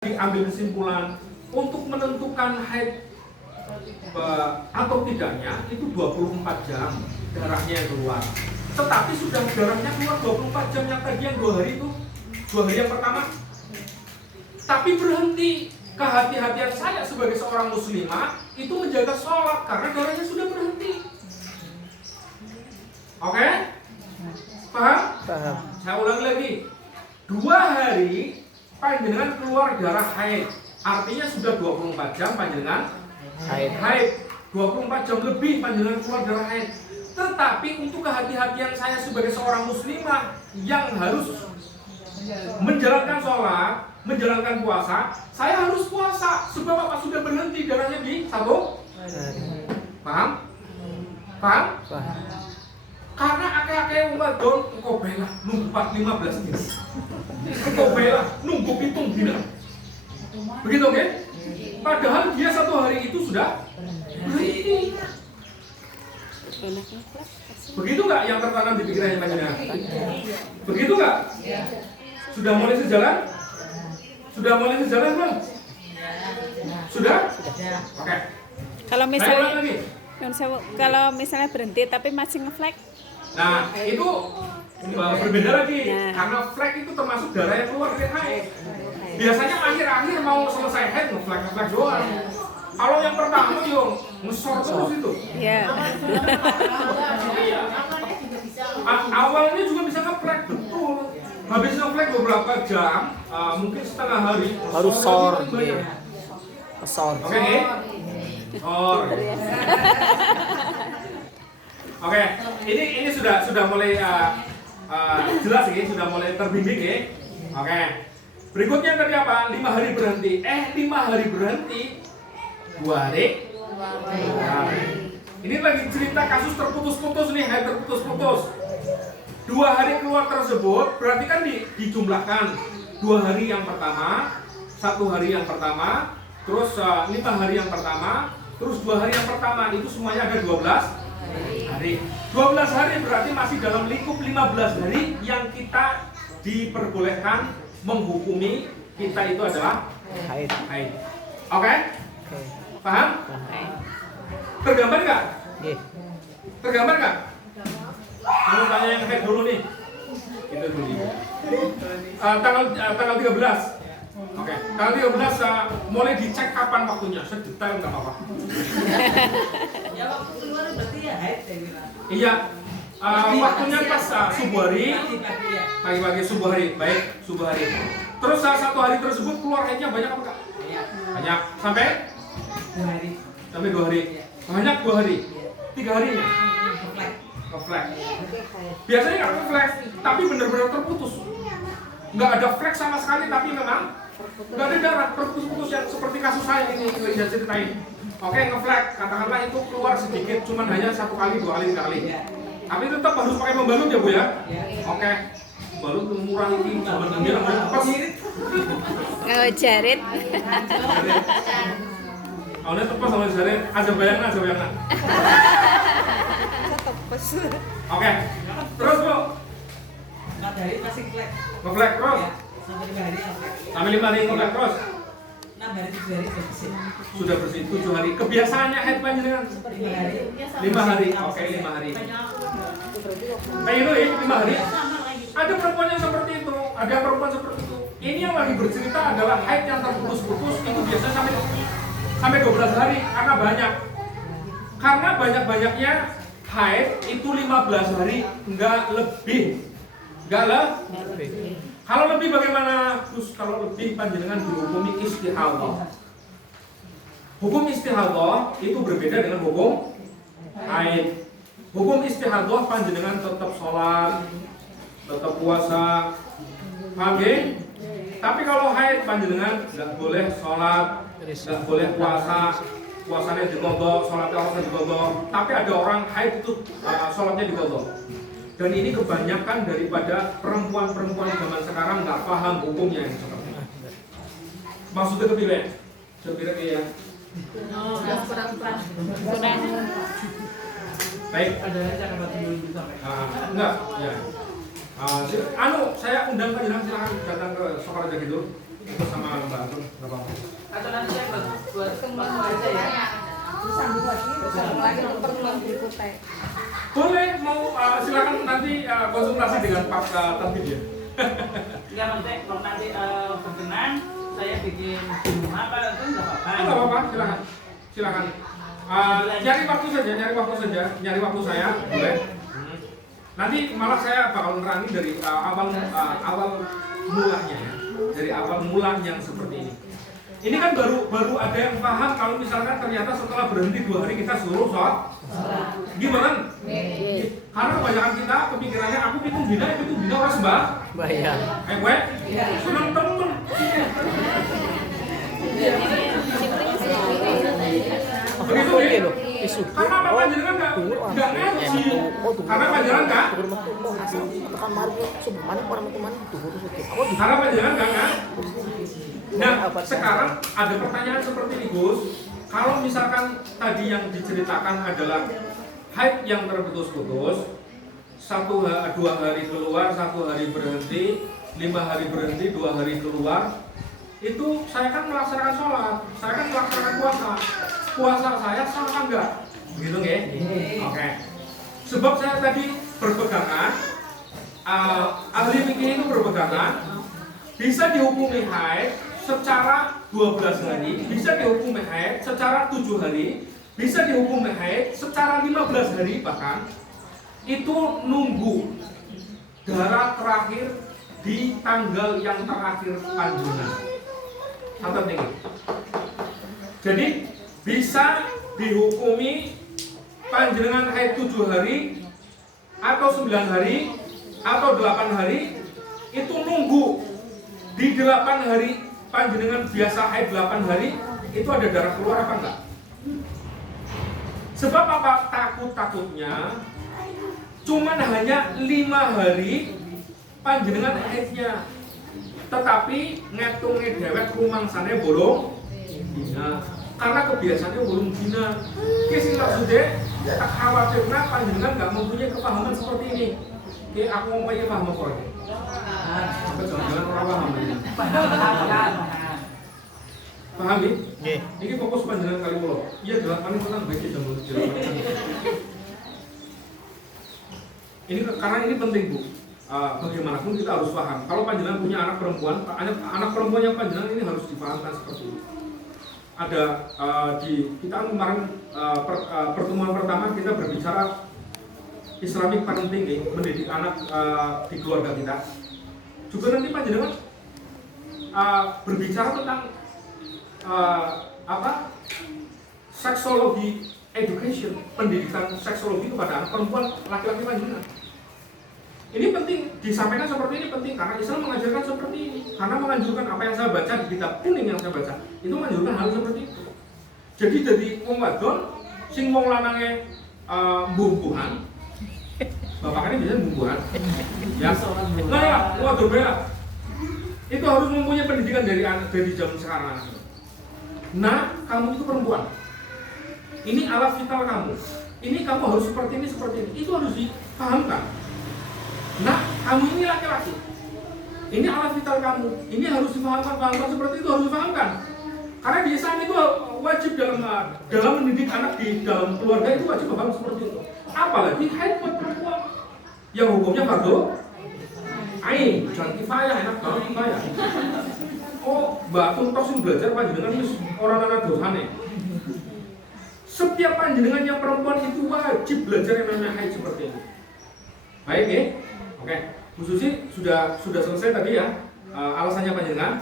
diambil kesimpulan untuk menentukan haid atau tidaknya itu 24 jam darahnya yang keluar. Tetapi sudah darahnya keluar 24 jam yang tadi yang 2 hari itu, 2 hari yang pertama. Tapi berhenti. Kehati-hatian saya sebagai seorang muslimah itu menjaga sholat karena darahnya sudah berhenti. Oke? Paham? Paham. Saya ulangi lagi. 2 hari panjenengan keluar darah haid. Artinya sudah 24 jam panjenengan haid. 24 jam lebih panjenengan keluar darah haid. Tetapi untuk kehati-hatian saya sebagai seorang muslimah yang harus menjalankan sholat, menjalankan puasa, saya harus puasa sebab apa? Sudah berhenti darahnya di 1 Paham? Paham? Paham. Karena akeh-akeh Ramadan engkau bela nunggu 15 dina. Engkau bela nunggu 7 dina. Begitu kan? Padahal dia 1 hari itu sudah berhenti. Begitu nggak yang tertanam di pikirannya panjenengan? Begitu nggak? Sudah mulai sejalan? Sudah mulai sejalan belum? Sudah? Oke. Kalau Saya misalnya ulang lagi. kalau misalnya berhenti tapi masih ngeflag, Nah, itu berbeda lagi. Nah. Karena flag itu termasuk darah yang keluar dari haid. Biasanya akhir-akhir mau selesai haid ngeflag doang. Kalau yang pertama yo ngesor terus itu. ya. Awalnya juga bisa ngeflag betul. Habis ngeflag beberapa jam, mungkin setengah hari. Harus sor. lagi banyak. Sor. Oke, sor. Oke, ini sudah mulai jelas ya, sudah mulai terbimbing ya. Oke. Berikutnya tadi apa? 5 hari berhenti. 5 hari berhenti. 2 hari. Ini lagi cerita kasus terputus-putus nih, haid terputus-putus. 2 hari keluar tersebut berarti kan dijumlahkan 2 hari yang pertama, 1 hari yang pertama, terus 5 hari yang pertama, terus 2 hari yang pertama itu semuanya ada 12 hari. 12 hari berarti masih dalam lingkup 15 hari yang kita diperbolehkan menghukumi kita itu adalah Haid. haid. Oke? Oke. Paham? Paham. Tergambar nggak? Nggih. Tergambar nggak? Kamu tanya yang haid dulu nih. Itu dulu. Tanggal 13. Oke, tanggal 13 mulai dicek kapan waktunya, sedetail nggak apa-apa. Ya waktu keluar berarti ya haid saya bilang. Iya, waktunya pas subuh hari, Pagi-pagi ya. pagi-pagi subuh hari, baik subuh hari. Terus 1 hari tersebut keluar haidnya banyak apa enggak? Iya. Banyak, sampai 2 hari. sampai 2 hari. Banyak 2 hari. 3 harinya Refleks. ngeflag. Biasanya nggak ngeflag, tapi benar-benar terputus. Nggak ada flag sama sekali, tapi memang nggak ada darah, terputus-putus yang seperti kasus saya ini yang saya ceritain. Oke, ngeflag, katakanlah itu keluar sedikit, cuman hanya 1 kali, 2 kali, 3 kali. Tapi tetap harus pakai pembalut ya Bu ya. Oke, pembalut murah ini, zaman dunia namanya pas. Jarit. Awalnya tepas sama jarin, aja bayangna. Oke, terus Bu, 4 hari masih refleks. ngeflag terus, Ya. Sampai 5 hari refleks. sampai 5 hari ngeflag terus. 6 hari 7 hari sudah bersih. Sudah bersih 7 hari. Kebiasaannya haid panjenengan 5 hari. 5 hari. Oke, 5 hari. Kayak itu ya, 5 hari. Ada perempuan yang seperti itu, ada perempuan seperti itu. Ini yang lagi bercerita adalah haid yang terputus-putus itu biasanya sampai 12 hari karena banyak. Karena banyak-banyaknya haid itu 15 hari, enggak lebih. Enggak lebih. Kalau lebih bagaimana? Terus kalau lebih panjenengan dihukumi istihadah. Hukum istihadah itu berbeda dengan hukum haid. Hukum istihadah panjenengan tetap sholat, tetap puasa, paham ya? Tapi kalau haid panjenengan nggak boleh sholat, nggak boleh puasa, puasanya digodok, sholatnya harusnya digodok. Tapi ada orang haid itu sholatnya digodok. Dan ini kebanyakan daripada perempuan-perempuan zaman sekarang nggak paham hukumnya yang seperti ini. Maksudnya kepilih? Kepilih ya. Kurang. Baik. Ada cara buat dulu sampai. Enggak, ya. Saya undang panjenengan silakan datang ke Sokaraja gitu. ikut sama Mbak Atun, nggak apa-apa. Atau nanti saya buat kembang aja ya. Sambung lagi untuk pertemuan berikutnya. Boleh, mau silakan nanti konsultasi dengan Pak Tabib ya. Enggak nanti kalau nanti berkenan saya bikin di rumah apa itu nggak apa-apa. Nggak apa-apa, silakan. Nyari waktu saja, nyari waktu saya, boleh. Nanti malah saya bakal nerangi dari awal mulanya ya, dari awal mula yang seperti ini. Ini kan baru ada yang paham kalau misalkan ternyata setelah berhenti 2 hari kita suruh sholat. Gimana? Karena kebanyakan kita pemikirannya aku pitung bina orang sembah. Bayar. Gue senang temen. Begitu ya? Isu. Karena apa panjenengan nggak ngaji? Karena panjenengan nggak? Karena panjenengan nggak ngaji? Nah, sekarang ada pertanyaan seperti ini, Gus. Kalau misalkan tadi yang diceritakan adalah haid yang terputus-putus, 2 hari keluar, 1 hari berhenti, 5 hari berhenti, 2 hari keluar, itu saya kan melaksanakan sholat, saya kan melaksanakan puasa. Puasa saya sah apa enggak? Begitu nggak? Oke. Sebab saya tadi berpegangan, ahli fikih itu berpegangan, bisa dihukumi haid secara 12 hari, bisa dihukumi haid secara 7 hari, bisa dihukumi haid secara 15 hari bahkan. Itu nunggu darah terakhir di tanggal yang terakhir panjenengan. Catat ini. Jadi bisa dihukumi panjenengan haid 7 hari atau 9 hari atau 8 hari, itu nunggu di 8 hari panjenengan biasa haid 8 hari itu ada darah keluar apa enggak? Sebab apa? Takut-takutnya cuman hanya 5 hari panjenengan haidnya, tetapi ngitungnya dewek rumangsane bolong dina, karena kebiasaannya bolong dina. Kisah tak sudah tak khawatirnya panjenengan nggak mempunyai kepahaman seperti ini. Oke, aku mempunyai paham apa ini? Sampai jangan-jangan orang paham ini. Paham ya? Ini fokus panjenengan kali pulau. Iya, 8 tenang baik jam 8. Ini karena ini penting, Bu. Bagaimanapun kita harus paham. Kalau panjenengan punya anak perempuan yang panjenengan ini harus dipahamkan seperti ini. Ada kita kemarin pertemuan pertama kita berbicara Islamic parenting, mendidik anak di keluarga kita. Juga nanti panjenengan berbicara tentang seksologi education, pendidikan seksologi kepada anak perempuan laki-laki panjenengan. Ini penting disampaikan seperti ini, penting karena Islam mengajarkan seperti ini. Karena menganjurkan apa yang saya baca di kitab kuning yang saya baca, itu menganjurkan hal seperti itu. Jadi dari wong wadon sing wong lanange mbumbuhan, bapak ini biasanya mbumbuhan. Ya. Nah, ya, wadon bela. Itu harus mempunyai pendidikan dari zaman sekarang. Nah, kamu itu perempuan. Ini alat vital kamu. Ini kamu harus seperti ini, seperti ini. Itu harus dipahamkan. Nah, kamu ini laki-laki. Ini alat vital kamu. Ini harus dipahamkan seperti itu, harus dipahamkan. Karena di Islam itu wajib dalam mendidik anak di dalam keluarga itu wajib paham seperti itu. Apalagi haid buat perempuan yang hukumnya fardu ain, jangan kifayah, enak banget kifayah. Oh, Mbak Atun tos sing belajar panjenengan wis ora ana dosane. Setiap panjenengan yang perempuan itu wajib belajar yang namanya haid seperti ini. Baik ya? Oke, Bu Susi sudah selesai tadi ya alasannya panjenengan.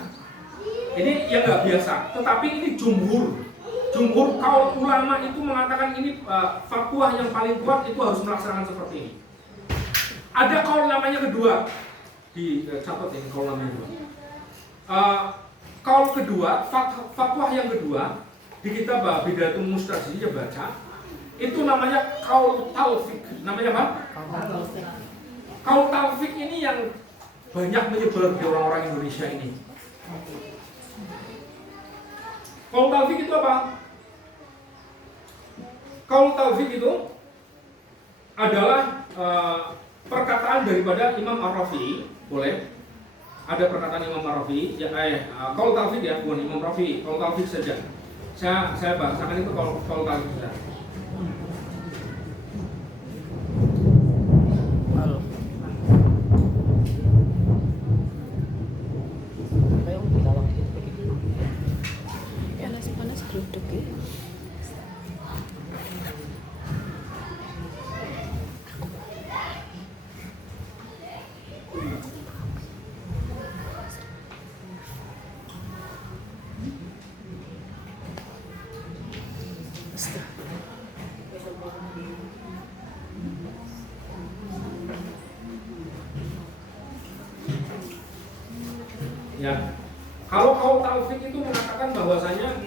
Ini yang nggak biasa, tetapi ini jumhur kaul ulama itu mengatakan ini fatwa yang paling kuat itu harus melaksanakan seperti ini. Ada kaul namanya kedua, dicatat ini kaul namanya kedua. Kaul kedua, fatwa yang kedua di kitab Bidayatul Mustazhi ya baca, itu namanya kaul talfik. Namanya apa? Kaul talfik ini yang banyak menyebar di orang-orang Indonesia ini. Kaul talfik itu apa? Kaul talfik itu adalah perkataan daripada Imam Ar-Rafi'i, boleh. ada perkataan Imam Rafi, ya qaul Taufik ya, bukan Imam Rafi, qaul Taufik saja. Saya bahasakan itu qaul Taufik saja. Halo. Panas geruduk ya. Ya, kalau qaul Taufik itu mengatakan bahwasanya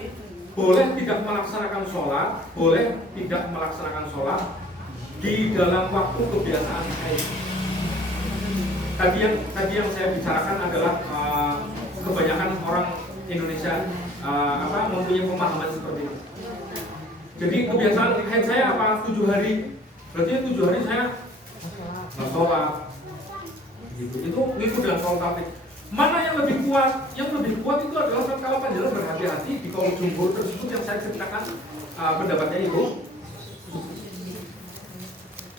boleh tidak melaksanakan sholat, boleh tidak melaksanakan sholat di dalam waktu kebiasaan haid. Tadi yang saya bicarakan adalah kebanyakan orang Indonesia mempunyai pemahaman seperti itu. Jadi kebiasaan haid saya apa 7 hari, berarti 7 hari saya nggak sholat. Gitu. Itu dengan qaul Taufik. Mana yang lebih kuat? Yang lebih kuat itu adalah kalau panjenengan berhati-hati di qaul jumhur tersebut yang saya ceritakan pendapatnya itu.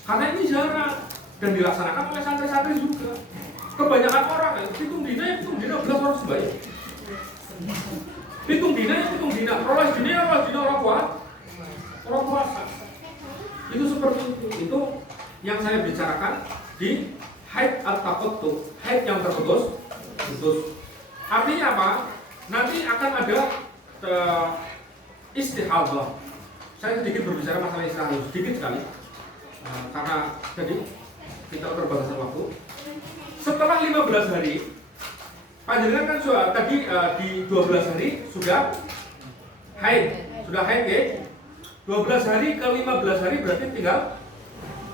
Karena ini jarang dan dilaksanakan oleh santri-santri juga. Kebanyakan orang hitung dina belas orang sebaik. Hitung dina, rolas dina orang kuat, orang puasa. Itu seperti itu. Itu yang saya bicarakan di haid at-taqattu, haid yang terputus. Artinya apa? Nanti akan ada istihadah. Saya sedikit berbicara masalah istihadah, sedikit sekali, karena jadi kita terbatasan waktu. Setelah 15 hari, panjenengan kan sudah tadi di 12 hari sudah haid ya. 12 hari ke 15 hari berarti tinggal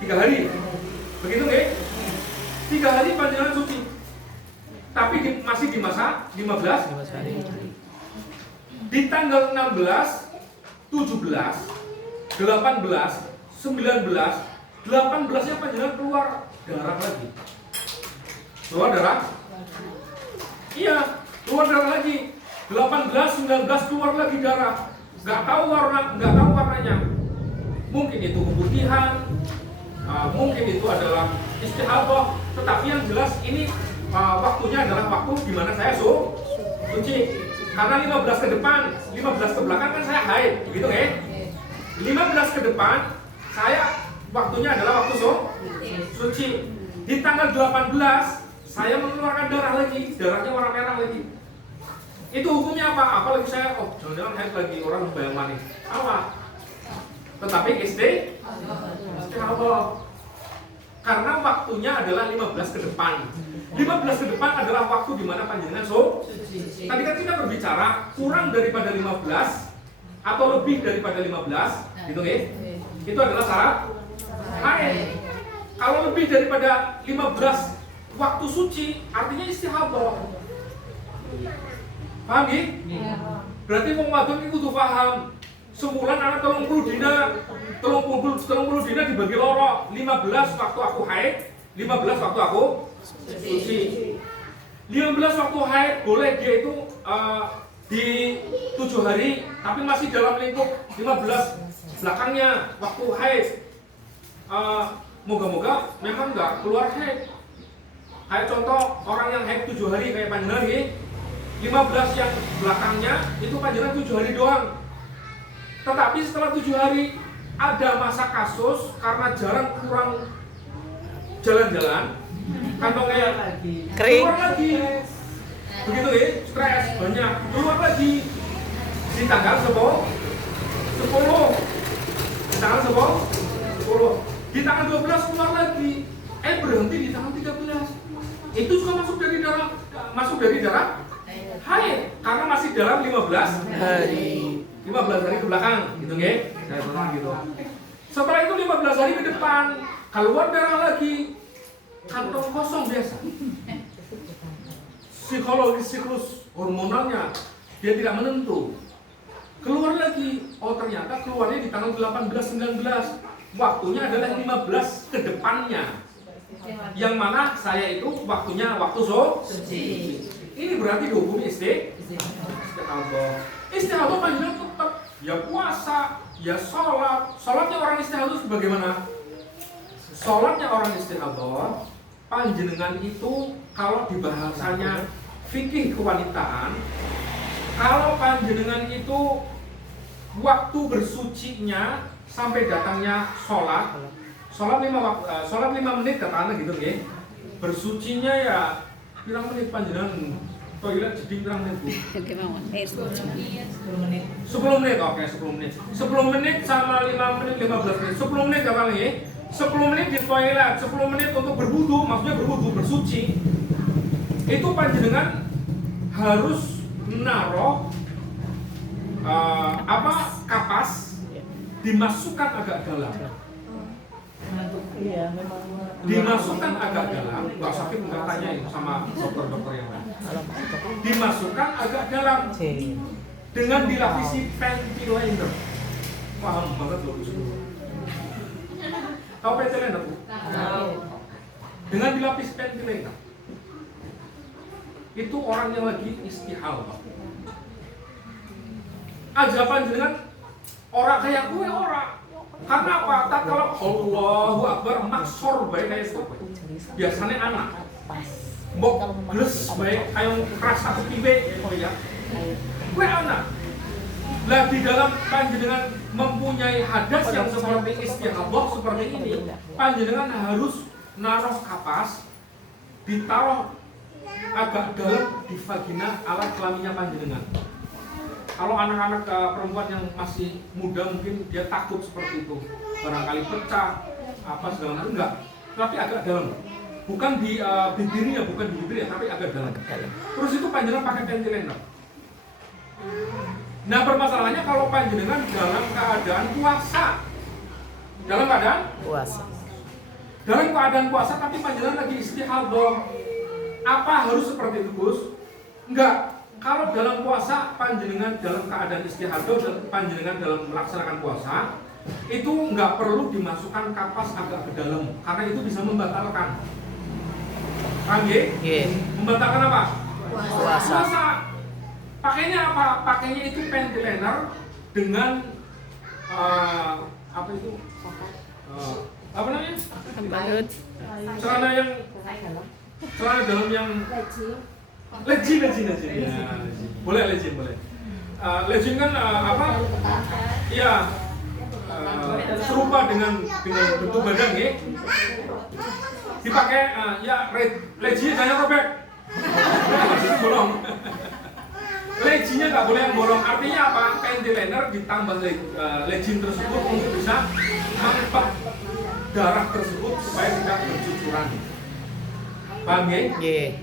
3 hari. Begitu ya? 3 hari panjenengan suci. Tapi masih di masa 15 hari. Di tanggal 16, 17, 18, 19, 18-nya panjenengan keluar darah lagi. Keluar darah? Iya, keluar darah lagi. 18, 19 keluar lagi darah. Nggak tahu warnanya. Mungkin itu keputihan, mungkin itu adalah istihadah, tetapi yang jelas ini waktunya adalah waktu di mana saya suci. Karena 15 ke depan, 15 ke belakang kan saya haid, begitu ya? 15 ke depan, saya waktunya adalah waktu suci. Di tanggal 18, saya mengeluarkan darah lagi, darahnya warna merah lagi. Itu hukumnya apa? Apalagi saya, jangan-jangan haid lagi, orang bayang manis. Apa? Tetapi istihadah. Karena waktunya adalah 15 ke depan. 15 ke depan adalah waktu di mana panjenengan suci. Tadi kan kita berbicara kurang daripada 15 atau lebih daripada 15, gitu ya? Itu adalah syarat haid. Kalau lebih daripada 15 waktu suci, artinya istihadah. Paham ya? Berarti wong wadon iki kudu paham. Sebulan anak 30 dina dibagi loro, 15 waktu aku haid, 15 waktu aku suci. 15 waktu haid boleh dia itu di 7 hari, tapi masih dalam lingkup 15 belakangnya waktu haid. Moga-moga memang nggak keluar haid. Kayak contoh orang yang haid 7 hari kayak panjenengan ini, 15 yang belakangnya itu panjenengan 7 hari doang. Tetapi setelah 7 hari ada masa kasus karena jarang kurang jalan-jalan, kantongnya Kering. keluar lagi, begitu ya, stres banyak, keluar lagi di tanggal 10, di tanggal 10, di tanggal 12 keluar lagi, berhenti di tanggal 13. Itu juga masuk dari darah haid karena masih dalam 15 hari. 15 hari ke belakang, gitu ya. Saya pernah gitu. Setelah itu 15 hari ke depan, keluar darah lagi, kantong kosong biasa. Psikologis siklus hormonalnya dia tidak menentu. Keluar lagi, ternyata keluarnya di tanggal 18-19. Waktunya adalah 15 ke depannya. Yang mana saya itu waktunya waktu suci. Ini berarti dihukumi istihadah. Istihadah panjenengan tetap ya puasa, ya sholat. Sholatnya orang istihadah itu bagaimana? Sholatnya orang istihadah, panjenengan itu kalau di bahasanya fikih kewanitaan, kalau panjenengan itu waktu bersucinya sampai datangnya sholat 5 menit katakanlah gitu ya. Bersucinya ya pirang menit panjenengan toilet jadi pirang menit Bu? 10 menit. 10 menit, oke 10 menit. 10 menit sama 5 menit 15 menit. 10 menit katakanlah ya. 10 menit di toilet, 10 menit untuk berwudu, maksudnya berwudu bersuci. Itu panjenengan harus naruh kapas dimasukkan agak dalam. Dimasukkan agak dalam, nggak sakit nggak tanya itu sama dokter-dokter yang lain. Dimasukkan agak dalam dengan dilapisi panty liner. Paham banget loh Bu. Tahu panty liner Bu? Dengan dilapisi panty liner. Itu orang yang lagi istihadah. Aja panjenengan orang kayak gue orang. Karena apa? Tak kalau Allahu Akbar maksor baik kayak itu. Biasanya anak. Mbok gles baik kayak keras satu pibe ya. Gue anak. Lah di dalam panjenengan mempunyai hadas yang seperti istihadah seperti ini, panjenengan harus naruh kapas ditaruh agak dalam di vagina alat kelaminnya panjenengan. Kalau anak-anak perempuan yang masih muda mungkin dia takut seperti itu, barangkali pecah, apa segala macam enggak, tapi agak dalam, bukan di bibirnya, bukan di bibirnya, tapi agak dalam. Terus itu panjenengan pakai panty liner. Nah permasalahannya kalau panjenengan dalam keadaan puasa, dalam keadaan puasa, tapi panjenengan lagi istihadah, apa harus seperti itu Gus? Enggak. Kalau dalam puasa panjenengan dalam keadaan istihadah, panjenengan dalam melaksanakan puasa itu nggak perlu dimasukkan kapas agak ke dalam karena itu bisa membatalkan. Paham ya? Membatalkan apa? Puasa. Pakainya apa? Pakainya itu panty liner dengan apa itu? Apa namanya? Celana dalam yang Legin. Ya, boleh legin. Legin kan apa? Iya. Serupa dengan bentuk badan ya. Dipakai ya legin jangan robek. Bolong. Leginnya nggak boleh yang bolong. Artinya apa? Panty liner ditambah legin tersebut untuk bisa mengempet darah tersebut supaya tidak bercucuran. Paham ya?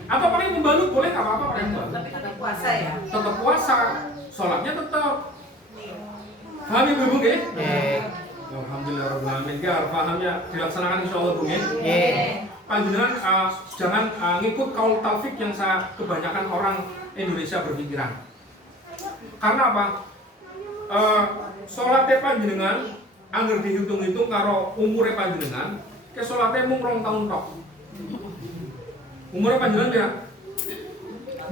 Atau pakai membalut boleh nggak apa-apa pakai membalut. Tapi tetap puasa ya? Tetap puasa, sholatnya tetap. Paham ya Bu ya? Alhamdulillah Rabbil Alamin. Ya, pahamnya dilaksanakan insya Allah Bu ya? Panjenengan jangan ngikut kaul taufik yang kebanyakan orang Indonesia berpikiran. Karena apa? Sholatnya panjenengan anggar dihitung-hitung karo umurnya panjenengan, ke sholatnya mung 2 tahun tok. Umurnya panjenengan ya?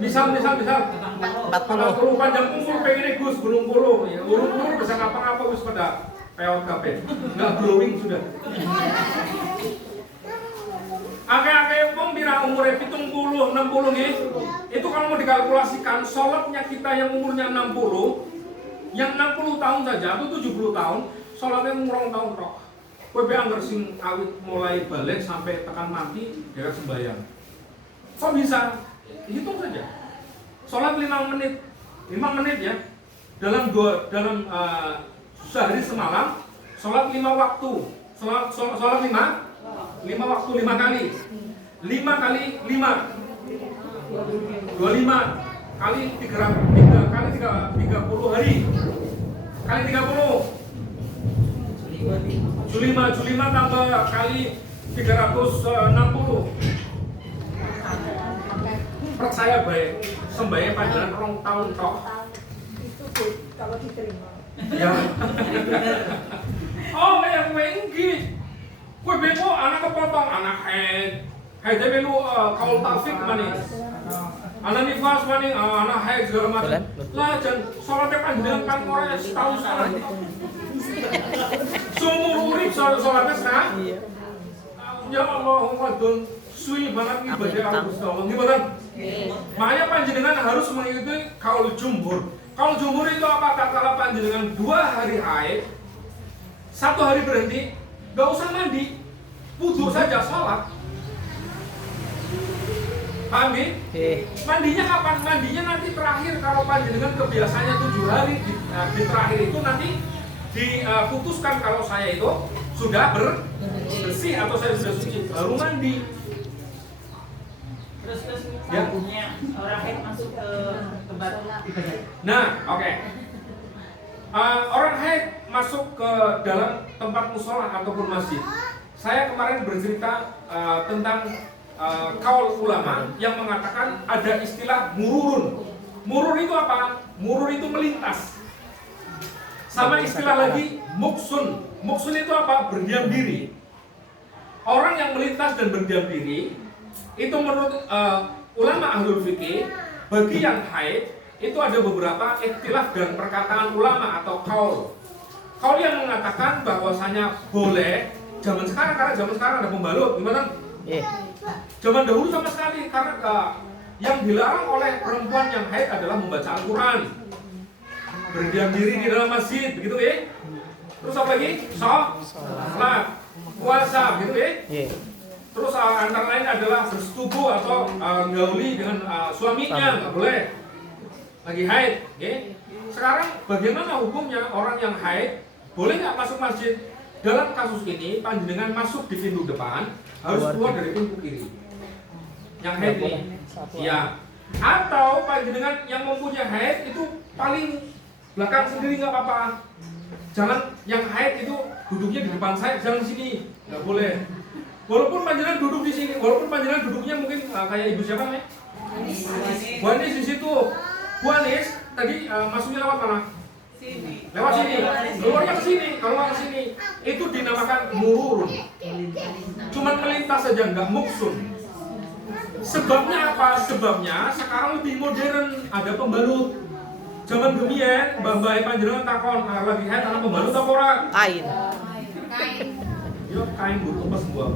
Misal 40 panjang umur pengen Gus gunung puluh ya. Urung bisa ngapa-ngapa wis pada peot kabeh. Enggak glowing sudah. Akeh-akeh wong pira umure 70, 60 nggih. Itu kalau mau dikalkulasikan sholatnya kita yang umurnya 60, yang 60 tahun saja atau 70 tahun, sholatnya mung 2 tahun tok. Kowe be anggar sing awit mulai balik sampai tekan mati dia sembahyang. Kok bisa? Hitung saja. Sholat 5 menit ya. Dalam sehari semalam sholat 5 waktu. Sholat 5 waktu 5 kali. 5 kali 5 25 kali 30 hari. Kali 30 Julima tambah kali 360. Percaya baik, sembahyang panjenengan 2 tahun tok. Itu kalau diterima. Ya. Oh, kayak kowe iki. Kue bemo anak kepotong, anak haid bemo kaul taufik mana? Anak nifas mana? Anak haid segala macam. Lah dan sholatnya panjang kan orang setahun sholat. Seumur urip sholatnya setahun. Ya Allah, wadon suwi banget ibadah Al-Mustafa. Gimana? Makanya panjenengan harus mengikuti kaul jumhur. Kaul jumhur itu apa? Kala panjenengan 2 hari haid, 1 hari berhenti, gak usah mandi, wudhu saja sholat. Paham ya? Mandinya kapan? Mandinya nanti terakhir kalau panjenengan kebiasaannya 7 hari di terakhir itu nanti diputuskan kalau saya itu sudah bersih atau saya sudah suci baru mandi. Terus punya orang haid masuk ke tempat ibadah. Nah, oke. Orang haid masuk ke dalam tempat musola ataupun masjid. Saya kemarin bercerita tentang kaul ulama yang mengatakan ada istilah mururun. Murur itu apa? Murur itu melintas. Sama istilah lagi muksun. Muksun itu apa? Berdiam diri. Orang yang melintas dan berdiam diri itu menurut ulama ahlul fikih, bagi yang haid itu ada beberapa ikhtilaf dan perkataan ulama atau kaul. Kaul yang mengatakan bahwasanya boleh zaman sekarang, karena zaman sekarang ada pembalut, gimana? Zaman dahulu sama sekali, karena yang dilarang oleh perempuan yang haid adalah membaca Al-Quran, berdiam diri di dalam masjid, begitu ya? Terus apa lagi? Sholat, puasa, gitu ya? Terus antara lain adalah bersetubuh atau gauli dengan suaminya, nggak boleh. Lagi haid, ya? Sekarang bagaimana hukumnya orang yang haid? Boleh nggak masuk masjid? Dalam kasus ini, panjenengan masuk di pintu depan, harus keluar dari pintu kiri. Yang haid ini, ya. Atau panjenengan yang mempunyai haid itu paling belakang sendiri nggak apa-apa. Jangan yang haid itu duduknya di depan saya, jangan di sini, nggak boleh. Walaupun panjenengan duduk di sini, walaupun panjenengan duduknya mungkin kayak ibu siapa nih? Bu Anis di situ. Bu Anis tadi masuknya lewat mana? Sini. Lewat sini. Keluarnya ke sini. Kalau nggak ke sini, itu dinamakan mururun. Cuman melintas saja, nggak muksun. Sebabnya apa? Sebabnya sekarang lebih modern, ada pembalut. Zaman gemien, mbah-mbah panjenengan takon lagi haid ana pembalut apa ora? Kain. Yo kain butuh pas buah.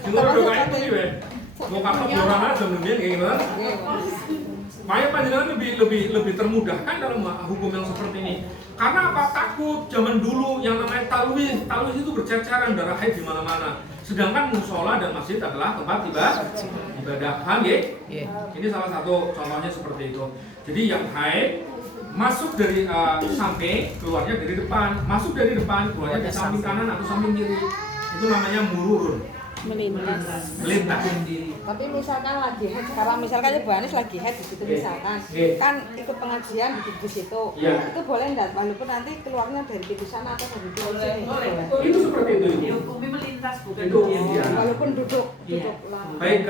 Cuma udah kain tuh ya. Mau kapok orang aja mungkin kayak gimana? Makanya panjenengan lebih termudahkan dalam hukum yang seperti ini. Karena apa? Takut zaman dulu yang namanya talwis itu berceceran darah haid di mana-mana. Sedangkan musola dan masjid adalah tempat ibadah. Paham ya? Ini salah satu contohnya seperti itu. Jadi yang haid masuk dari samping, keluarnya dari depan. Masuk dari depan, keluarnya dari samping kanan atau samping kiri. Itu namanya mururun. Melintas. Tapi misalkan lagi head, sekarang misalkan Ibu Anis lagi head di situ misalkan, kan ikut pengajian di situ, itu boleh enggak? Walaupun nanti keluarnya dari pintu sana atau dari pintu sini. Itu seperti itu. Dihukumi melintas bukan Itu. Walaupun duduk lah. Baik,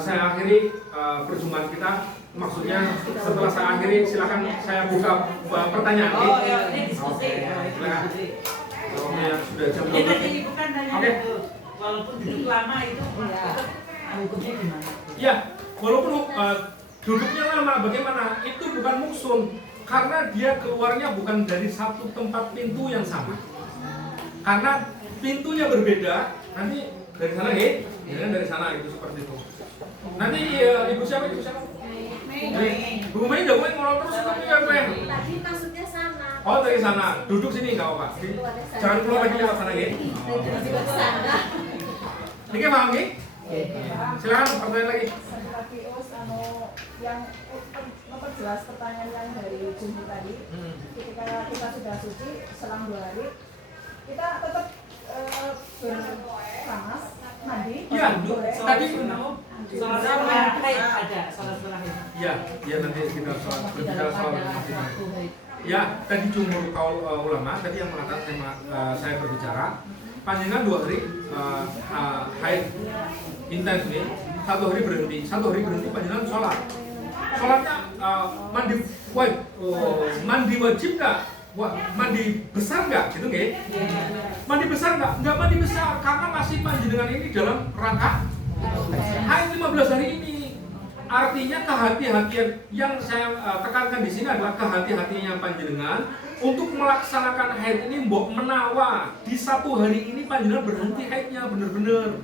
saya akhiri perjumpaan kita. Maksudnya setelah saya akhiri, silakan saya buka pertanyaan. Oh, ya, ini diskusi. Silakan. Kalau sudah jam 12. Jadi tadi bukan tanya itu. Walaupun duduk lama itu hukumnya gimana? Ya, walaupun duduknya lama, bagaimana? Itu bukan muksun, karena dia keluarnya bukan dari satu tempat pintu yang sama. Karena pintunya berbeda. Nanti dari sana ya, dari sana itu seperti itu. Nanti ibu siapa? Bu Mei jagoan ngolong terus tapi ya gue. Tadi maksudnya sana. Oh dari sana, duduk sini nggak apa-apa. Jangan keluar lagi lewat sana ya. Niki paham nih? Silakan pertanyaan lagi. Yang memperjelas pertanyaan yang dari Jumhi tadi, ketika kita sudah suci selang 2 hari, kita tetap berpanas, mandi. Iya, tadi. Sholat haid ada, sholat haid. Ya nanti kita berbicara soal ya tadi jumhur kaul ulama tadi yang mengatakan saya berbicara panjenengan 2 hari haid intens nih, 1 hari berhenti panjenengan sholatnya mandi wajib nggak? wah mandi besar nggak gitu nggak? Mandi besar nggak mandi besar karena masih panjenengan ini dalam rangka haid 15 hari ini. Artinya kehati-hatian yang saya tekankan di sini adalah kehati-hatiannya panjenengan untuk melaksanakan haid ini mbok menawa di 1 hari ini panjenengan berhenti haidnya bener-bener.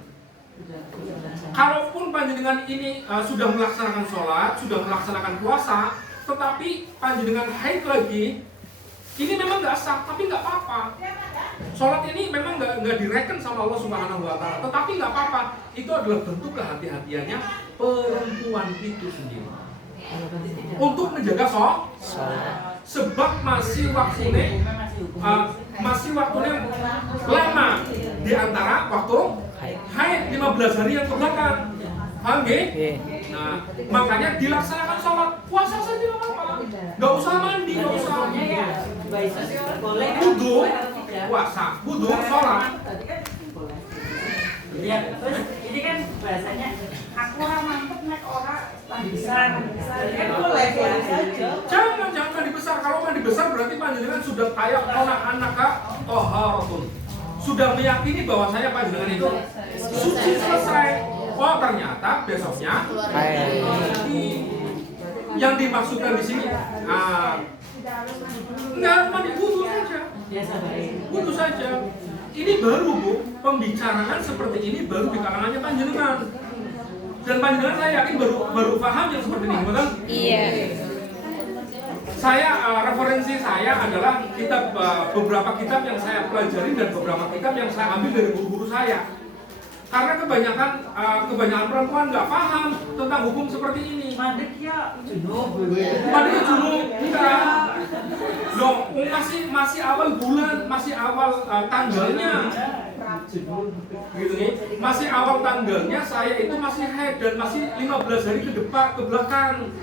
Kalaupun panjenengan ini sudah melaksanakan sholat, sudah melaksanakan puasa, tetapi panjenengan haid lagi, ini memang nggak sah, tapi nggak apa-apa. Sholat ini memang nggak direken sama Allah Subhanahu Wa Taala, tetapi nggak apa-apa. Itu adalah bentuk kehati-hatiannya perempuan itu sendiri untuk menjaga sholat. Sebab masih waktunya lama di antara waktu haid 15 hari yang kebelakang. Paham nggih? Nah, makanya dilaksanakan sholat, puasa saja nggak apa-apa. Nggak usah mandi, nggak usah wudu, puasa, wudu, sholat. Ya, terus ini kan bahasanya aku mantep nek orang mandi besar. Jadi kan boleh saja. Jangan mandi besar. Kalau mandi besar berarti panjenengan sudah kayak anak-anak toharatun. Sudah meyakini bahwa saya panjenengan itu suci selesai. Oh ternyata besoknya yang dimaksudkan di sini enggak mandi wudu saja. Wudu saja. Ini baru Bu, pembicaraan seperti ini baru di kalangannya panjenengan. Dan panjenengan saya yakin baru paham yang seperti ini, betul? Iya. Saya referensi saya adalah kitab beberapa kitab yang saya pelajari dan beberapa kitab yang saya ambil dari guru-guru saya. Karena kebanyakan perempuan nggak paham tentang hukum seperti ini. Mandek ya junub. Mandek junub, enggak. Loh, masih awal bulan, masih awal tanggalnya. Gitu nih. Masih awal tanggalnya saya itu masih haid dan masih 15 hari ke depan ke belakang.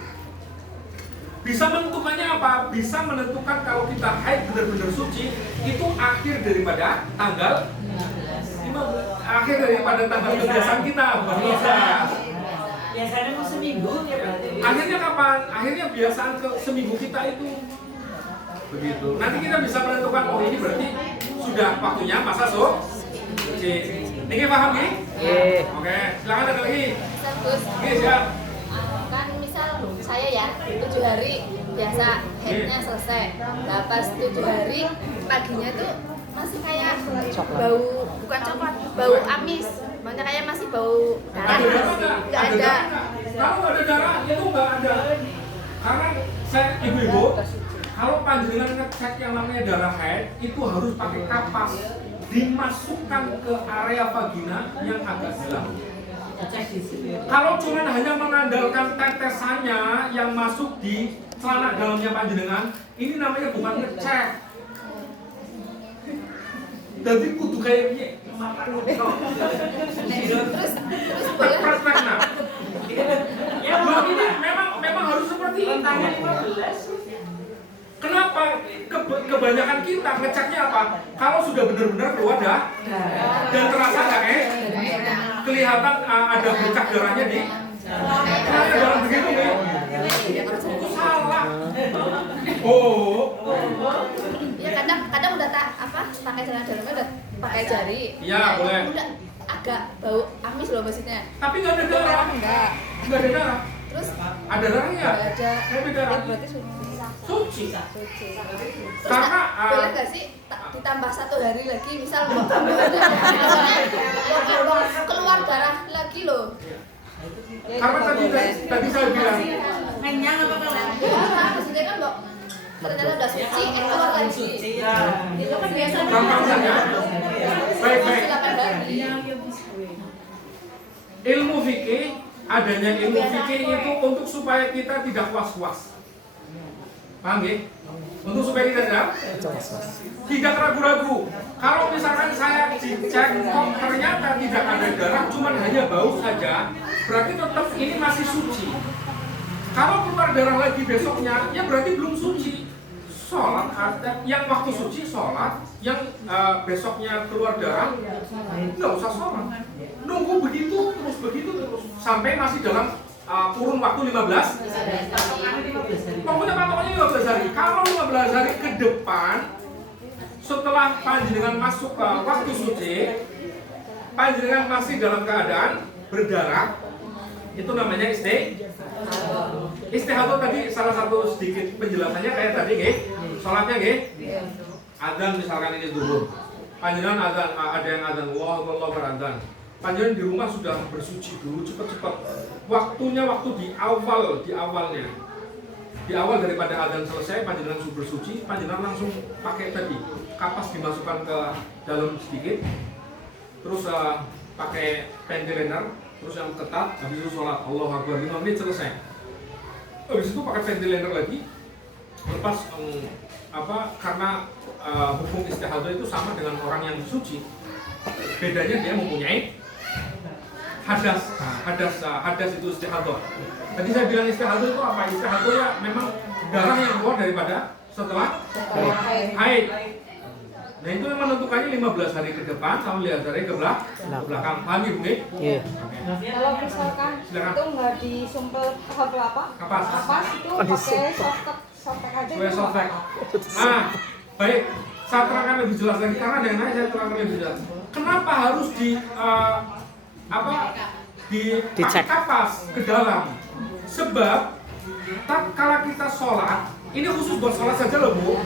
Bisa menentukannya apa? Bisa menentukan kalau kita haid benar-benar suci itu akhir daripada tanggal kebiasaan kita, bukan biasanya mau seminggu ya berarti. Akhirnya kapan? Akhirnya biasaan ke seminggu kita itu. Begitu. Nanti kita bisa menentukan oh ini berarti sudah waktunya masa suci. Niki paham nih? Iya. Oke, silakan ada lagi. Gus, Oke, siap. kan misal saya ya 7 hari biasa haidnya selesai. Nah pas 7 hari paginya tuh masih kayak bau, bukan coklat, bau amis. Makanya kayak masih bau darah. Nggak ada. Kalau ada darah itu nggak ada. Karena saya ibu-ibu, kalau panjenengan ngecek yang namanya darah haid itu harus pakai kapas, dimasukkan ke area vagina yang agak dalam. Kalau cuma hanya mengandalkan tetesannya yang masuk di celana dalamnya panjenengan, ini namanya bukan ngecek. Jadi kudu kayak gini. Terus boleh Prakteknya. Ya, ini memang harus seperti itu. Kenapa? Kebanyakan kita ngeceknya apa? Kalau sudah benar-benar keluar dah dan terasa nggak kelihatan ada bercak darahnya di dalam begitu nih. Itu salah. Oh. ya kadang udah pakai celana dalamnya udah pakai jari. Iya, boleh. Udah agak bau amis loh maksudnya. Tapi nggak ada darah. Enggak. Nggak ada darah. Terus Ada darahnya? nggak ada. Tapi darah. Berarti suci. Suci. Terus Karena boleh nggak sih ditambah 1 hari lagi misal maksudnya keluar darah lagi loh. karena tadi saya bilang Kenyang apa kalian? Ya, maksudnya kan Mbak ternyata udah suci keluar lagi. Itu kan biasa. gampang saja. Baik. 8 hari. Ilmu fikih, adanya ilmu fikih itu untuk supaya kita tidak was-was. Paham ya? Untuk supaya kita tidak ragu-ragu. Kalau misalkan saya dicek kok ternyata tidak ada darah, cuman hanya bau saja, berarti tetap ini masih suci. Kalau keluar darah lagi besoknya, ya berarti belum suci. Sholat, yang waktu suci sholat, yang besoknya keluar darah, nggak usah sholat. Nunggu begitu terus sampai masih dalam kurun waktu 15. Pokoknya patokannya 15 hari. Kalau 15 hari ke depan setelah panjenengan masuk ke waktu suci, panjenengan masih dalam keadaan berdarah, itu namanya istihadah. Tadi salah satu sedikit penjelasannya kayak tadi nggih. Salatnya nggih. Adzan misalkan ini dulu. Panjenengan adzan, ada yang adzan Allahu Akbar adzan. Panjenengan di rumah sudah bersuci dulu cepat-cepat. Waktunya waktu di awalnya. Di awal daripada adzan selesai, panjenengan sudah bersuci, panjenengan langsung pakai tadi kapas dimasukkan ke dalam sedikit, terus pakai panty liner, terus yang ketat, habis itu sholat Allahu Akbar 5 menit selesai. Habis itu pakai panty liner lagi, lepas karena hukum istihadah itu sama dengan orang yang suci, bedanya dia mempunyai hadas itu istihadah. Tadi saya bilang istihadah itu apa? Istihadah ya memang darah yang keluar daripada setelah haid. Nah itu yang menentukannya 15 hari ke depan sama 15 hari ke belakang. Paham ya, Bu? Iya. Kalau misalkan itu nggak disumpel apa? Kapas itu pakai softtek aja. Softtek. Nah, baik. Saya terangkan lebih jelas lagi karena ada yang nanya, saya terangkan lebih jelas. Kenapa harus dicek kapas ke dalam? Sebab tatkala kita sholat, ini khusus buat sholat saja loh, Bu.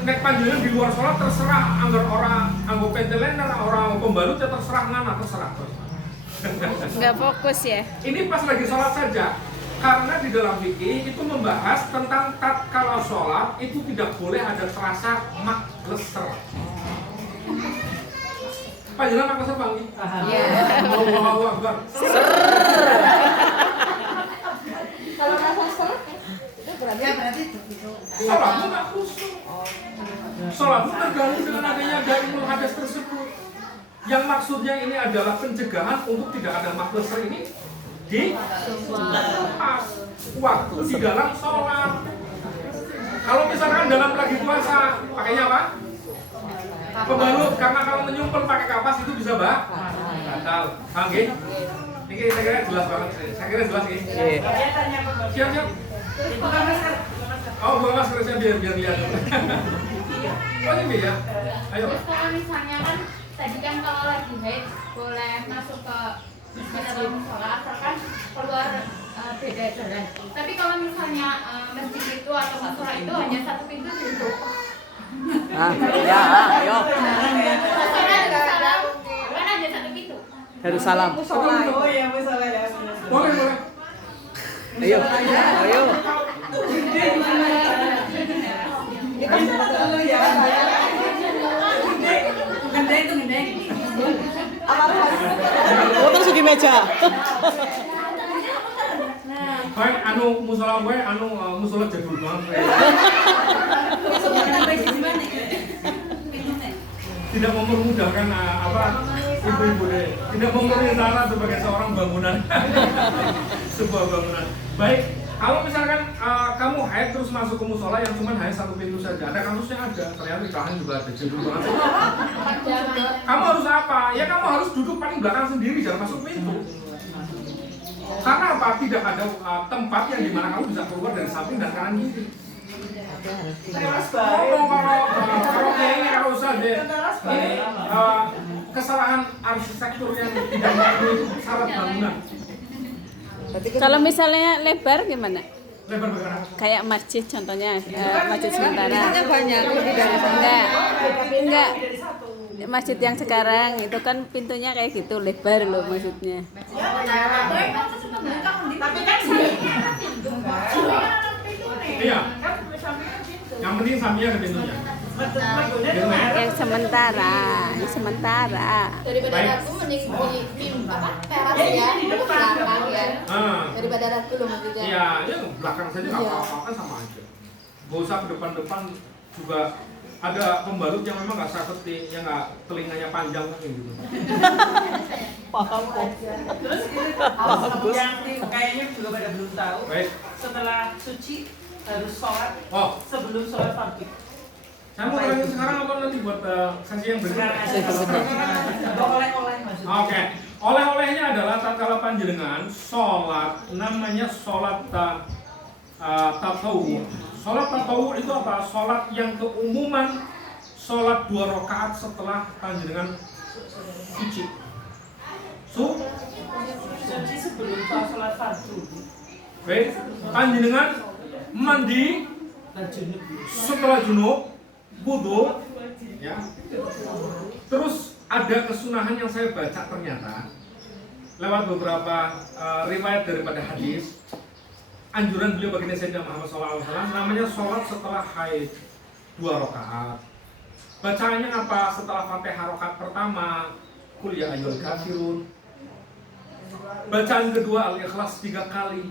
Nek panjenengan di luar sholat terserah, anggar orang anggo pentelender, orang pembalut ya terserah mana terserah. Nggak fokus ya. Ini pas lagi sholat saja, karena di dalam fikih itu membahas tentang tatkala sholat itu tidak boleh ada terasa makleser. Panjenengan makleser Bang? Iya. Allahu Akbar. Kalau rasa seret itu berarti Sholatmu nggak khusyuk. Sholatmu terganggu dengan adanya daimul hadas tersebut. Yang maksudnya ini adalah pencegahan untuk tidak ada makleser ini di pas waktu di dalam sholat. Kalau misalkan dalam lagi puasa, pakainya apa? Pembalut, karena kalau menyumpel pakai kapas itu bisa batal. Paham nggih? Ini saya kira jelas banget. Saya kira jelas nggih. Siap. Bukan masker. Oh, bukan masker saya biar lihat. Oh ini ya. Ayo. Terus kalau misalnya kan tadi kan kalau lagi haid boleh masuk ke dalam musola asalkan keluar beda jalan. Tapi kalau misalnya masjid itu atau musola itu hanya satu pintu ditutup. Ya, ayo. Kan ada satu pintu. Darussalam. Oh iya, musola ya. Boleh. Ayo. Gendeng. Oh, terus di meja. Baik, musola gue, musola jadul banget. Tidak mempermudahkan ibu-ibu deh. Tidak mempermudahkan Sarah sebagai seorang bangunan. Sebuah bangunan. Baik, kalau misalkan kamu haid terus masuk ke musola yang cuma hanya satu pintu saja, ada kasusnya ada. Ternyata di belakang juga ada jadul banget. Kamu harus apa? Ya kamu harus duduk paling belakang sendiri, jangan masuk pintu. Karena apa? Tidak ada tempat yang dimana kamu bisa keluar dari samping dan kanan kiri. Kalau kayaknya kalau usah deh. Ini kesalahan arsitektur yang tidak memenuhi syarat bangunan. Kalau misalnya lebar gimana? Lebar bagaimana? Kayak masjid contohnya, masjid sementara. Biasanya banyak lebih dari Enggak. Masjid yang sekarang itu kan pintunya kayak gitu lebar loh maksudnya. Tapi kan sampingnya ada pintu. Iya. Yang penting sampingnya ada pintunya. Yang sementara. Daripada ratu mending di teras ya, di belakang ya. Daripada ratu loh maksudnya. Iya, ya belakang saja nggak apa-apa kan sama aja. Gak usah ke depan juga. Ada pembalut yang memang nggak safety, yang nggak telinganya panjang kayak gitu. Paham kok. Terus yang kayaknya juga pada belum tahu. Baik. Setelah suci harus sholat sebelum sholat fardu. Saya mau tanya sekarang apa nanti buat sesi yang berikutnya? Oleh-oleh maksudnya. Oke. Oleh-olehnya adalah tatkala panjenengan sholat, namanya sholat tatawu. Sholat tatawu itu apa? Sholat yang keumuman, sholat 2 rakaat setelah panjenengan suci. Suci sebelum sholat fardu. Baik, panjenengan mandi setelah junub, wudu, ya. Terus ada kesunahan yang saya baca ternyata lewat beberapa riwayat daripada hadis, anjuran beliau baginda Sayyidina Muhammad SAW, namanya sholat setelah haid 2 rakaat. Bacaannya apa? Setelah Fatihah rakaat pertama, Qul ya ayyuhal kafirun. Bacaan kedua Al-Ikhlas 3 kali.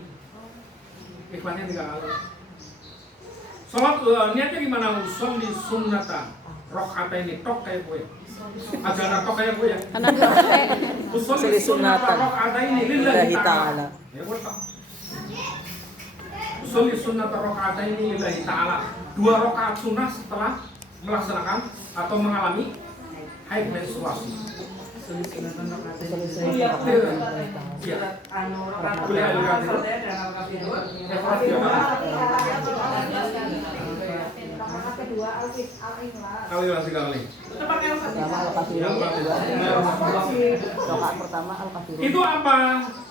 Ikhlasnya 3 kali. Sholat niatnya gimana? Usolli sunnata rakaataini, tok kayak gue. Ajaran tok kayak gue ya. Usolli sunnata rakaataini lillahi ta'ala. Ya betul. Usolli sunnata rakaataini lillahi ta'ala. 2 rakaat sunnah setelah melaksanakan atau mengalami haid menstruasi. Iya. Itu apa?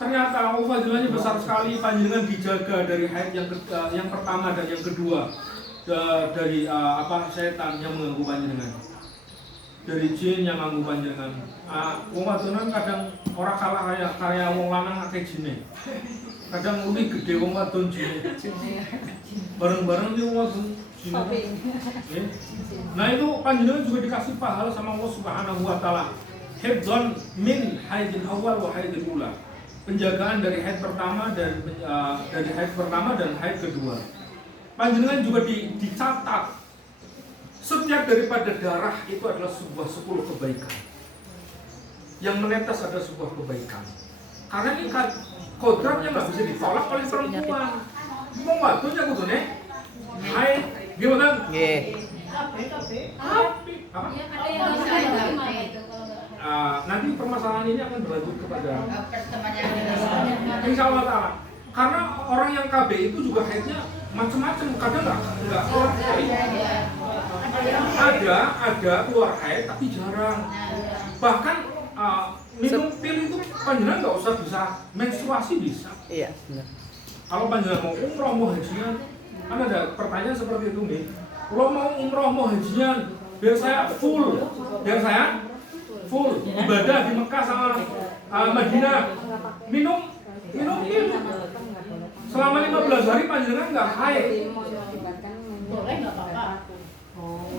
Ternyata fadilahnya besar sekali. Panjenengan dijaga dari haid yang pertama dan yang kedua, dari setan yang mengganggu panjenengan, dari jin yang mengganggu panjenengan. Wong wadonan kadang ora kalah karya wong lanang akeh jine. Kadang luwih gede wong wadon jine. Bareng-bareng wong wadon jine. Nah itu panjenengan juga dikasih pahala sama Allah Subhanahu wa taala. Hifdzan min haidil awal wa haidil ula. Penjagaan dari haid pertama dan haid kedua. Panjenengan juga dicatat setiap daripada darah itu adalah sebuah 10 kebaikan. Yang menetes adalah sebuah kebaikan. Karena ini kodratnya nggak bisa ditolak oleh perempuan. Mau waktunya kudune haid gimana? Nanti permasalahan ini akan berlanjut kepada Insya Allah Ta'ala. Karena orang yang KB itu juga haidnya macam-macam, kadang nggak keluar haid. Ada keluar haid tapi jarang. Bahkan minum pil itu panjenengan nggak usah bisa menstruasi bisa. Iya, benar. Kalau panjenengan mau umroh mau hajian, kan ada pertanyaan seperti itu nih. Kalau mau umroh mau hajian, biar saya full ibadah di Mekah sama Madinah, minum pil. Selama 15 hari panjenengan nggak haid. Boleh nggak apa-apa.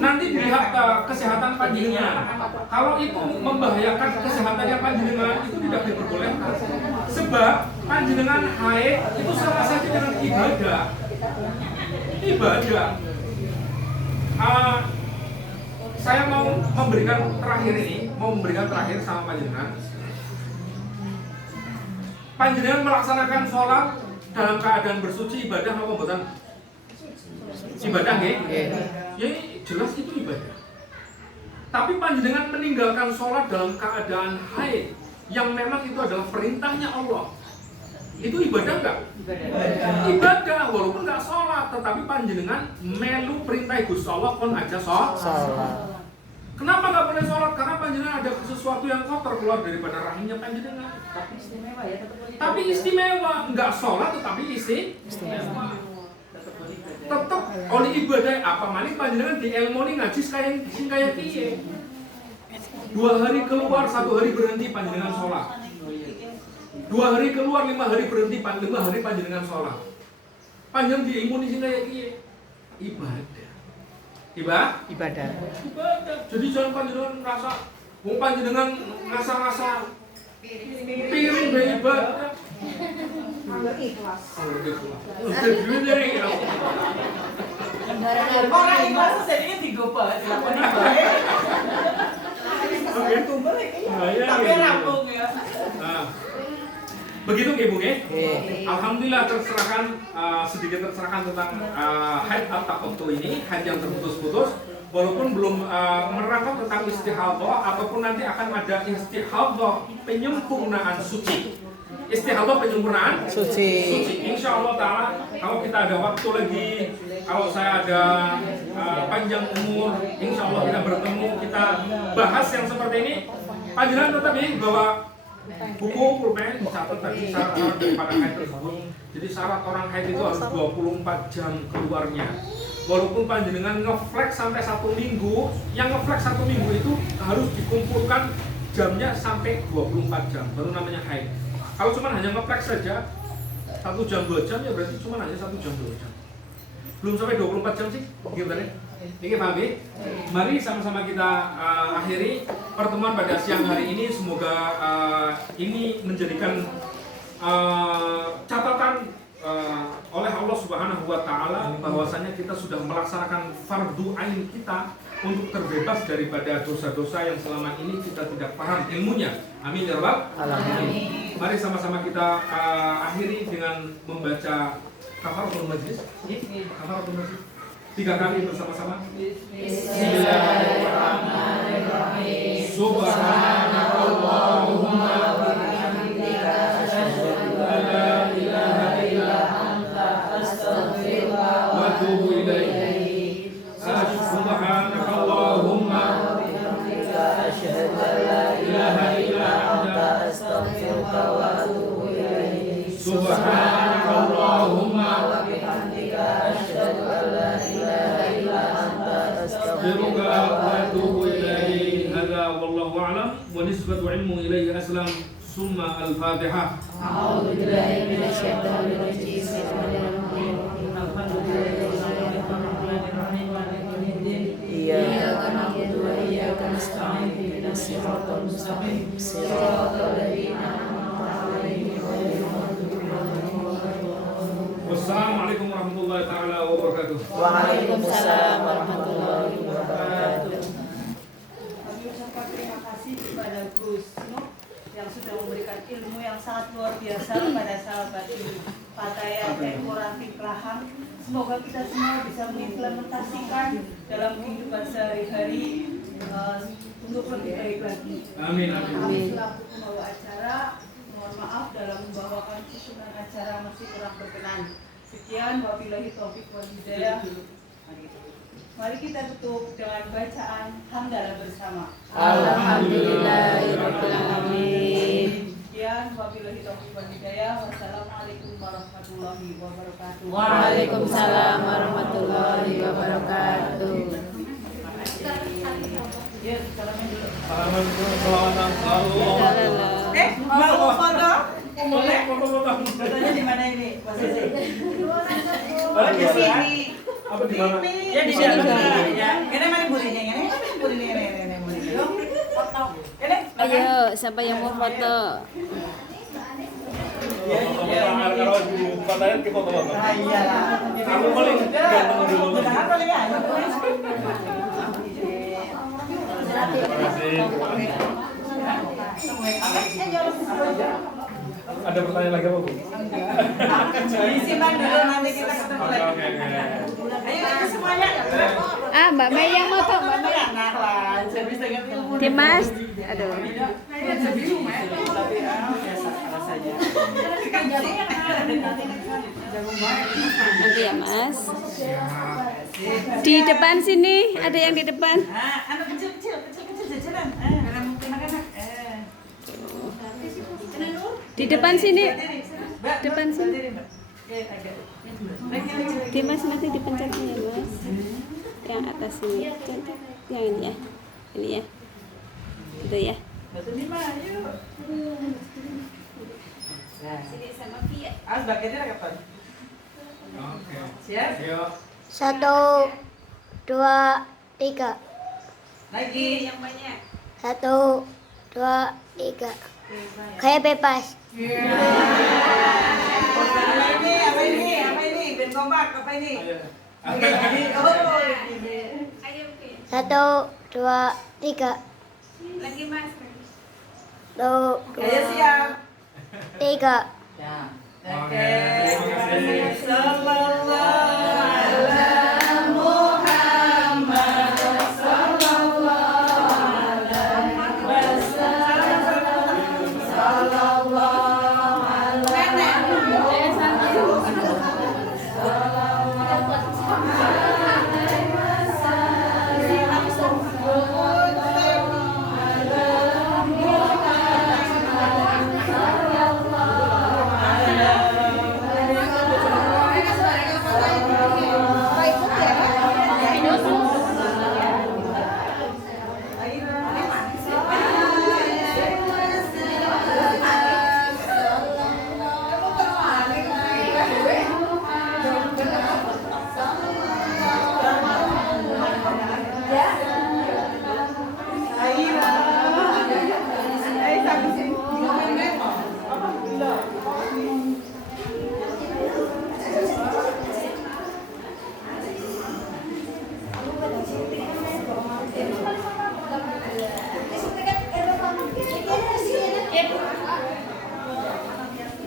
Nanti dilihat kesehatan panjenengan. Kalau itu membahayakan kesehatannya panjenengan, itu tidak diperbolehkan. Sebab panjenengan haid itu sama saja dengan ibadah. Saya mau memberikan terakhir sama panjenengan. Panjenengan melaksanakan sholat dalam keadaan bersuci, ibadah apa bukan? Ibadah nggih? Ya jelas itu ibadah. Tapi panjenengan meninggalkan sholat dalam keadaan haid yang memang itu adalah perintahnya Allah. Itu ibadah nggak? Ibadah, walaupun nggak sholat, tetapi panjenengan melu perintah Gusti Allah kon aja sholat. Kenapa nggak boleh sholat? Karena panjenengan ada sesuatu yang kotor keluar daripada rahimnya panjenengan. Tapi istimewa ya, Tapi istimewa, nggak sholat tetapi istimewa. Tetap oleh ibadah apa maning panjenengan di ilmu ini ngaji kayak piye. 2 hari keluar, 1 hari berhenti panjenengan sholat. 2 hari keluar, 5 hari berhenti, 5 hari panjenengan sholat. Panjenengan di ilmu ini kayak piye. Ibadah. Ibadah. Jadi jangan panjenengan merasa wong panjenengan ngasah-ngasah piring be ibadah. Angger ikhlas. orang ikhlas jadinya digobah dilakoni bae. Tapi rampung ya. Nah, begitu Ibu nggih? Alhamdulillah sedikit tercerahkan tentang haid at-taqattu ini, haid yang terputus-putus. Walaupun belum merangkap tentang istihadhah ataupun nanti akan ada istihadhah penyempurnaan suci. istihadah penyempurnaan Suci. Insya Allah Ta'ala kalau kita ada waktu lagi, kalau saya ada panjang umur, insya Allah kita bertemu, kita bahas yang seperti ini. Panjenengan tetap ya bahwa buku pulpen catat tadi syarat-syarat daripada haid tersebut. Jadi syarat orang haid itu harus 24 jam keluarnya. Walaupun panjenengan ngeflex sampai 1 minggu, yang ngeflex 1 minggu itu harus dikumpulkan jamnya sampai 24 jam, baru namanya haid. Kalau cuma hanya ngeflex saja 1 jam 2 jam ya berarti cuma hanya 1 jam 2 jam. Belum sampai 24 jam sih, gimana? Ini paham ya? Mari sama-sama kita akhiri pertemuan pada siang hari ini. Semoga ini menjadikan catatan oleh Allah Subhanahu wa Ta'ala bahwasanya kita sudah melaksanakan fardu ain kita untuk terbebas daripada dosa-dosa yang selama ini kita tidak paham ilmunya. Amin ya rabbal alamin. Mari sama-sama kita akhiri dengan membaca kafaratul majlis. Kafaratul majlis 3 kali bersama-sama. Bismillahirrahmanirrahim. Subhanakallahumma wa bihamdika asyhadu an la ilaha illa anta astaghfiruka wa atubu ilaik. Subhanakallahumma wa bihamdika asyhadu an la ilaha illa anta astaghfiruka wa atubu ilaik. Subhanakallahumma wa bihamdika asyhadu an la ilaha illa anta astaghfiruka wa atubu ilaik. Hadza wallahu a'lam wa nisbatu ilmu ilaihi aslam. Summa al-Fatihah. A'udzu billahi minasy syaithanir rajim. Iyyaka na'budu wa iyyaka nasta'in. Ihdinas siratal mustaqim. Siratal ladzina an'amta 'alaihim ghairil maghdubi 'alaihim waladdallin. Wassalamualaikum warahmatullahi taala wabarakatuh. Waalaikumsalam warahmatullahi wabarakatuh. Kami ucapkan terima kasih kepada Gus Nuk yang sudah memberikan ilmu yang sangat luar biasa kepada sahabat ini. Fataya Ekoranti Kelahang. Semoga kita semua bisa mengimplementasikan dalam kehidupan sehari-hari untuk lebih baik lagi. Amin amin. Kami selaku pembawa acara mohon maaf dalam membawakan susunan acara masih kurang berkenan. Sekian wabillahi taufiq wal hidayah. Mari kita tutup dengan bacaan hamdalah bersama. Alhamdulillahirabbil alamin. Sekian wabillahi taufiq wal hidayah. Wassalamualaikum warahmatullahi wabarakatuh. Waalaikumsalam warahmatullahi wabarakatuh. Ya, salaman dulu. Assalamualaikum warahmatullahi Mau foto? Boleh, Fotonya di mana ini? Posisi. Oh, di sini. Apa di mana? Ya di sini. Ya, ini mana burinya? Ini burinya. Foto. Ini. Ayo, siapa yang mau foto? Kalau di pantai kita foto. Ah, iyalah. Kamu paling ganteng dulu. Benar paling ya. Ada pertanyaan lagi apa, Bu? Disimpan dulu nanti kita ketemu lagi. Oke. Ayo kita semuanya. Ah, Mbak Mei yang foto, Mbak Mei. Anak lah, habis dengan ilmu. Dimas. Aduh. Tapi biasa rasanya. Nanti ya, Mas. Di depan sini, ada yang di depan. Anak kecil jajaran. Anak-anak. Di depan sini. Mbak, Depan sini. berdiri, Mbak. Agak. Dimas nanti dipencetnya ya, Mas. Yang atas ini. Centang. Yang ini ya. Ini ya. Itu ya. Batu 5, yuk. Nah. Awas baketnya kapan? Oke. Siap? Ayo. 1, 2, 3. Lagi. 1, 2, 3. Kayak bebas. Apa ini? Ben kompak, apa ini? Oh, ini. 1, 2, 3. Lagi Mas. 2, Ayo siap. 3. Oke. Sallallahu ala Muhammad. Sallallahu ala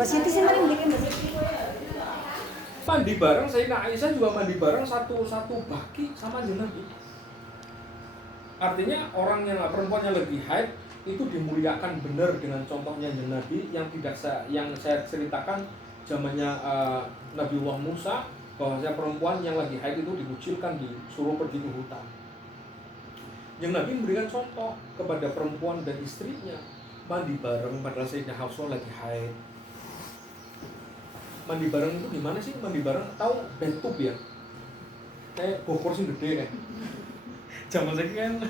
Mbak Siti sih mari mriki Mbak Siti. Mandi bareng, Sayyidina Aisyah juga mandi bareng satu baki sama Kanjeng Nabi. Artinya orang yang perempuan yang lagi haid itu dimuliakan benar dengan contohnya Kanjeng Nabi yang saya ceritakan zamannya Nabiullah Musa, bahwasanya perempuan yang lagi haid itu dikucilkan, disuruh pergi ke hutan. Yang Nabi memberikan contoh kepada perempuan dan istrinya mandi bareng padahal Sayyidah Hafsah lagi haid. Mandi bareng itu gimana sih? Mandi bareng tahu bathtub ya? Kayak bokor sih gede kan. Zaman saya kan